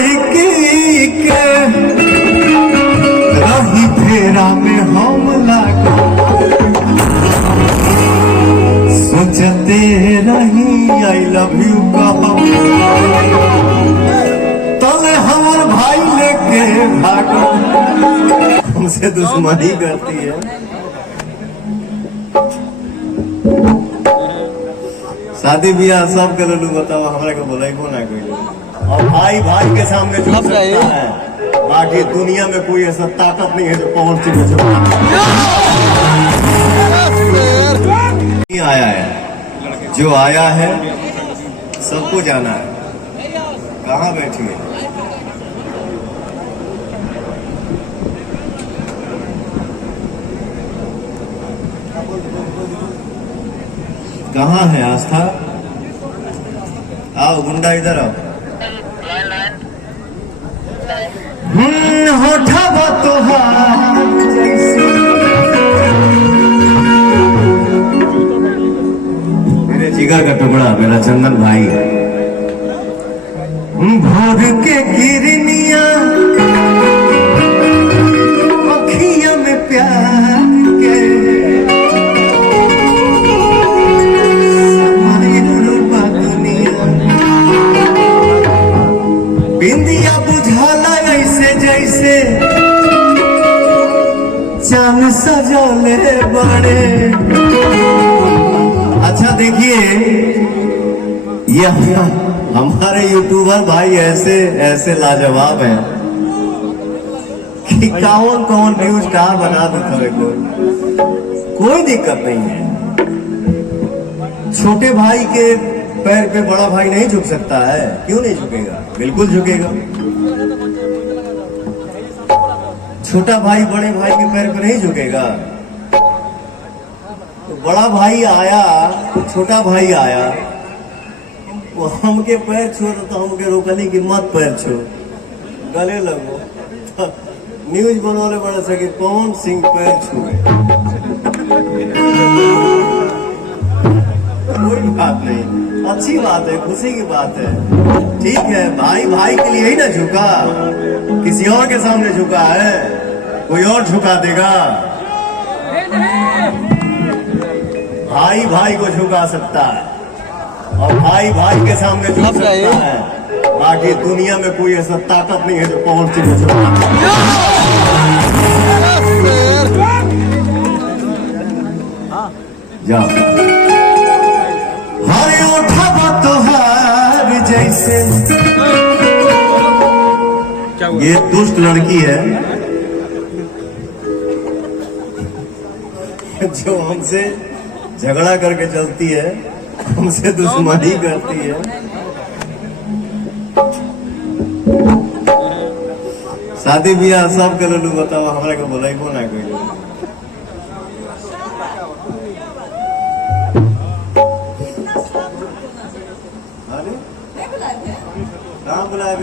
लड़की के रही फेरा में हम लागो सोचते रही आई लव यू कहो तले हमार भाई लेके भागो हमसे दुश्मनी करती है। शादी ब्याह सब के लोग बताओ हमरा को बोला को ना कोई और भाई भाई के सामने झुक सकता है बाकी दुनिया में कोई ऐसा ताकत नहीं है जो पहुंच चुके आया है जो आया है सबको जाना है। कहाँ बैठी है कहाँ है आस्था? आओ गुंडा इधर आओ। होठा तोहार जैसे मेरे जिगर का टुकड़ा मेरा चंदन भाई भोर के किरनिया अखियों में प्यार के बिंदिया बुझाला ऐसे जैसे चांद सजौले बड़े। अच्छा देखिए ये हमारे यूट्यूबर भाई ऐसे ऐसे लाजवाब हैं कि कौन कौन न्यूज स्टार बना देता है कोई दिक्कत नहीं है। छोटे भाई के पैर पे बड़ा भाई नहीं झुक सकता है। क्यों नहीं झुकेगा? बिल्कुल झुकेगा। छोटा भाई बड़े भाई के पैर पे नहीं झुकेगा। तो बड़ा भाई आया छोटा भाई आया वो हमके पैर छो तो हमके रोकने की मत पैर छो गले लगो न्यूज बनवाने बड़ा सके कौन सिंह पैर छुए कोई बात नहीं अच्छी बात है खुशी की बात है। ठीक है भाई भाई के लिए ही ना झुका किसी और के सामने झुका है कोई और झुका देगा? भाई भाई को झुका सकता है और भाई भाई के सामने झुक सकता है बाकी दुनिया में कोई ऐसा ताकत नहीं है जो पहुंच चुके जाओ जैसे ये दुष्ट लड़की है जो हमसे झगड़ा करके चलती है हमसे दुश्मनी करती है। शादी ब्याह सब के लोग बताओ हमरा को बोला को ना कोई कहाँ बुलाए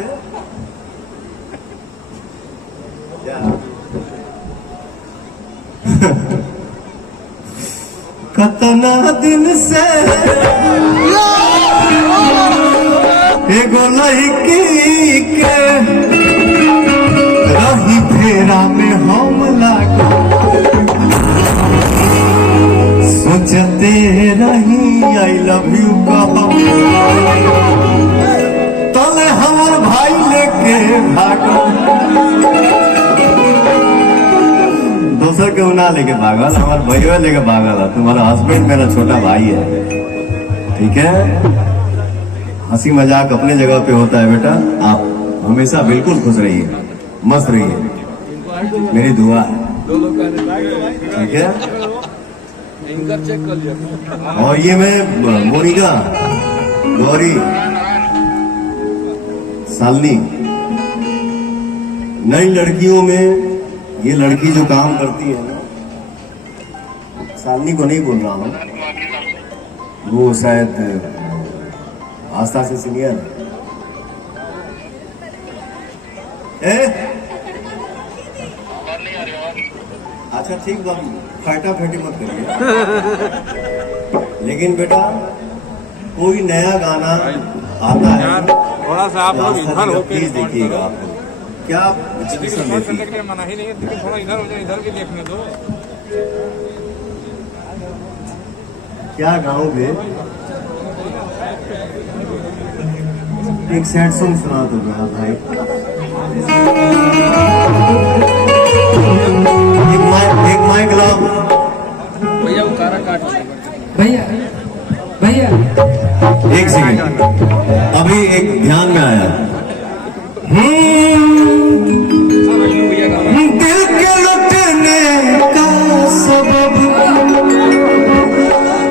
कतना दिन से एगो लड़की के रही फेरा में हम लागो सोचते रही आई लव यू कहो तले हमार भाई लेके भागो दूसर क्यों ना लेके भागल हमारे भैया लेके भागल है। तुम्हारा हस्बैंड मेरा छोटा भाई है। ठीक है हंसी मजाक अपने जगह पे होता है बेटा। आप हमेशा बिल्कुल खुश रहिए मस्त रहिए मेरी दुआ है। ठीक है और ये मैं मोनिका गौरी सालनी नई लड़कियों में ये लड़की जो काम करती है ना सालनी को नहीं बोल रहा हूँ वो शायद आस्था से सीनियर है। अच्छा ठीक बात फटा फटी मत करिए लेकिन बेटा कोई नया गाना आता है यार थोड़ा सा आप लोग इधर होके प्लीज रिकॉर्ड देखिएगा करो। आप क्या किसी को expression रिकॉर्ड देती करने है। के लिए मना ही नहीं है, लेकिन थोड़ा इधर हो जाए, इधर भी देखने दो। क्या गाओगे? एक सैड सॉन्ग सुना दो मेरा भाई। एक माइक लाओ। भैया वो कारा काट भैया भैया एक सेकंड, अभी एक ध्यान में आया। दिल के लुटने का सबब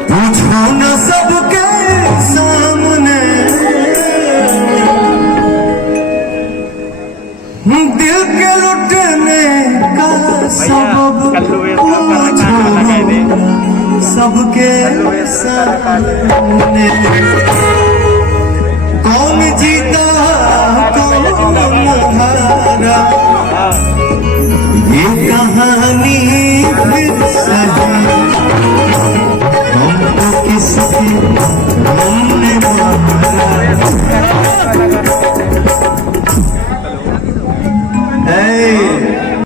पूछो न सबके सामने। दिल के लुटने का सबब पूछो सबके सामने। कौन जीता कौन हारा, ये कहानी फिर सही। हमको किसके हमने मारा,